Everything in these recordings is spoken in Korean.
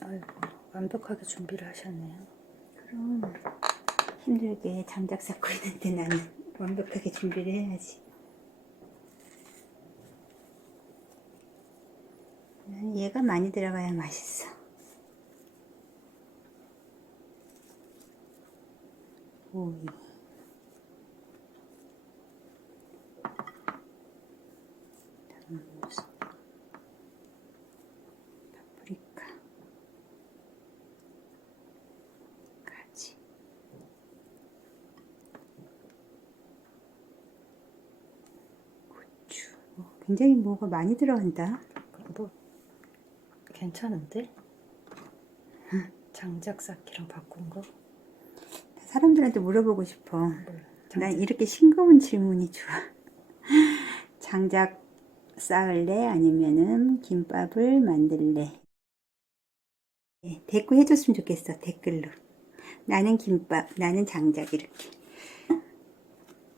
아이고, 완벽하게 준비를 하셨네요. 그럼 힘들게 장작 쌓고 있는데 나는 완벽하게 준비를 해야지. 난 얘가 많이 들어가야 맛있어. 오이. 당무스. 파프리카. 가지. 고추. 굉장히 뭐가 많이 들어간다. 뭐 괜찮은데? 장작 쌓기랑 바꾼 거? 사람들한테 물어보고 싶어. 장작. 난 이렇게 싱거운 질문이 좋아. 장작 쌓을래? 아니면은 김밥을 만들래? 네, 댓글 해줬으면 좋겠어. 댓글로. 나는 김밥, 나는 장작 이렇게.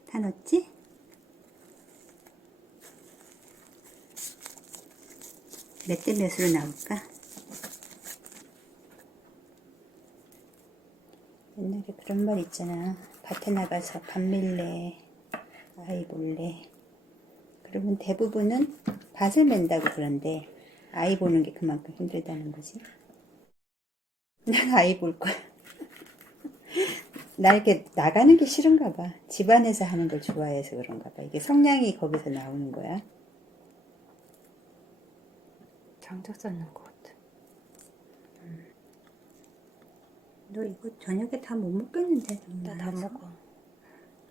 다 넣었지? 몇 대 몇으로 나올까? 옛날에 그런 말 있잖아. 밭에 나가서 밥 밀래, 아이 볼래. 그러면 대부분은 밭을 맨다고 그런데 아이 보는 게 그만큼 힘들다는 거지. 난 아이 볼 거야. 나 이렇게 나가는 게 싫은가 봐. 집안에서 하는 걸 좋아해서 그런가 봐. 이게 성향이 거기서 나오는 거야. 장작 쌓는 것 같아. 너 이거 저녁에 다 못 먹겠는데. 나 다 먹어.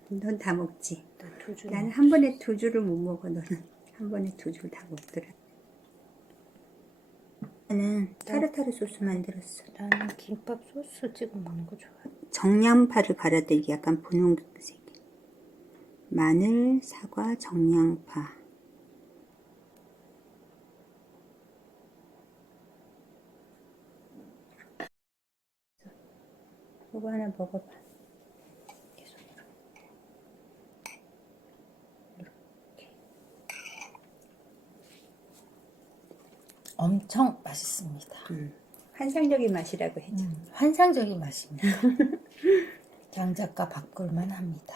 넌 다 먹지. 나 2줄. 나는 한 번에 2줄을 못 먹어. 너는 한 번에 2줄 다 먹더라. 나는 타르타르 소스 만들었어. 나는 김밥 소스 찍어 먹는 거 좋아해. 정량파를 갈아도 이게 약간 분홍색. 마늘, 사과, 정량파. 이거 하나 먹어봐. 엄청 맛있습니다. 환상적인 맛이라고 했죠. 환상적인 맛입니다. 장작과 바꿀만 합니다.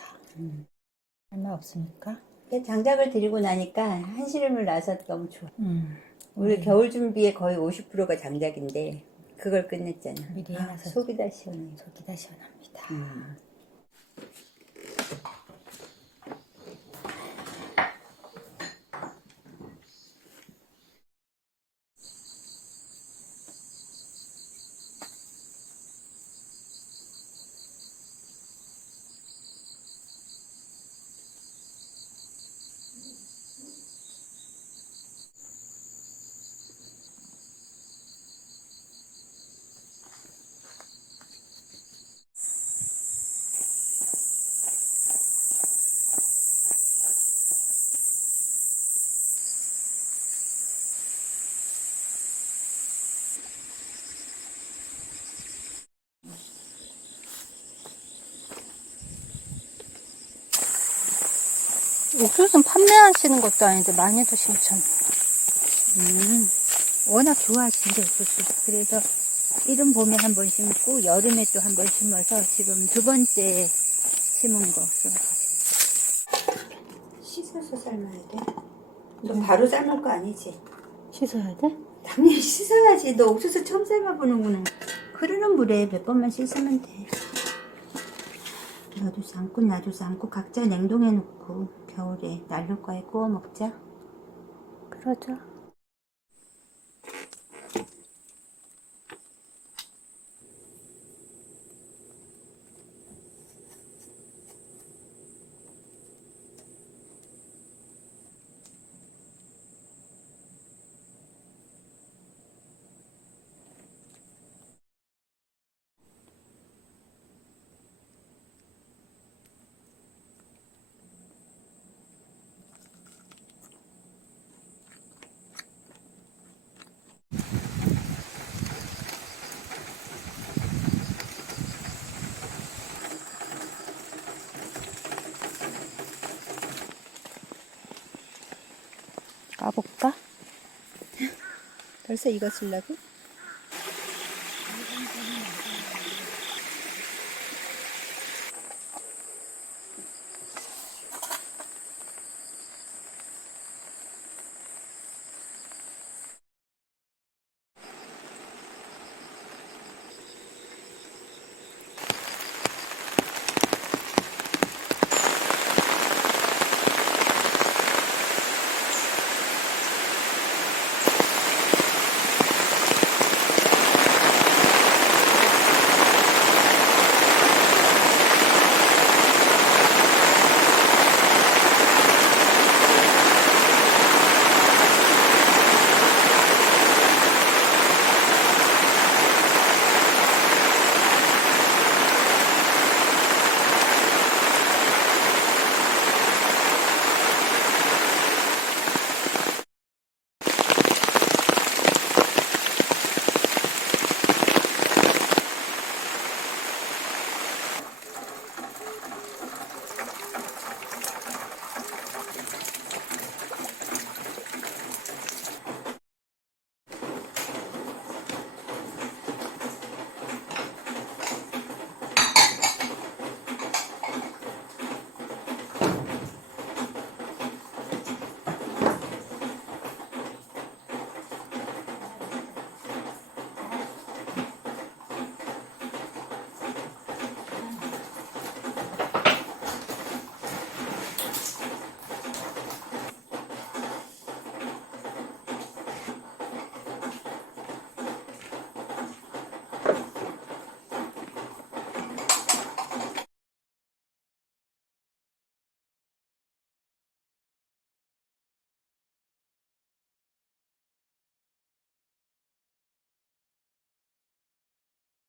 얼마 없습니까? 장작을 들이고 나니까 한시름을 놔서 너무 좋아. 우리 네. 겨울 준비에 거의 50%가 장작인데 그걸 끝냈잖아. 미리 해놔서 속이 다 시원해. 속이 다 시원합니다. 옥수수는 판매하시는 것도 아닌데 많이도 심천. 워낙 좋아하신대 옥수수. 그래서 이른 봄에 한 번 심고 여름에 또 한 번 심어서 지금 2번째 심은 거 씻어서 삶아야 돼. 너 바로 삶을 거 아니지? 씻어야 돼? 당연히 씻어야지. 너 옥수수 처음 삶아보는구나. 흐르는 물에 몇 번만 씻으면 돼. 너도 삶고 나도 삶고 각자 냉동해 놓고 겨울에 난로가에 구워 먹자. 그러자. 까볼까? 벌써 이거 쓰려고?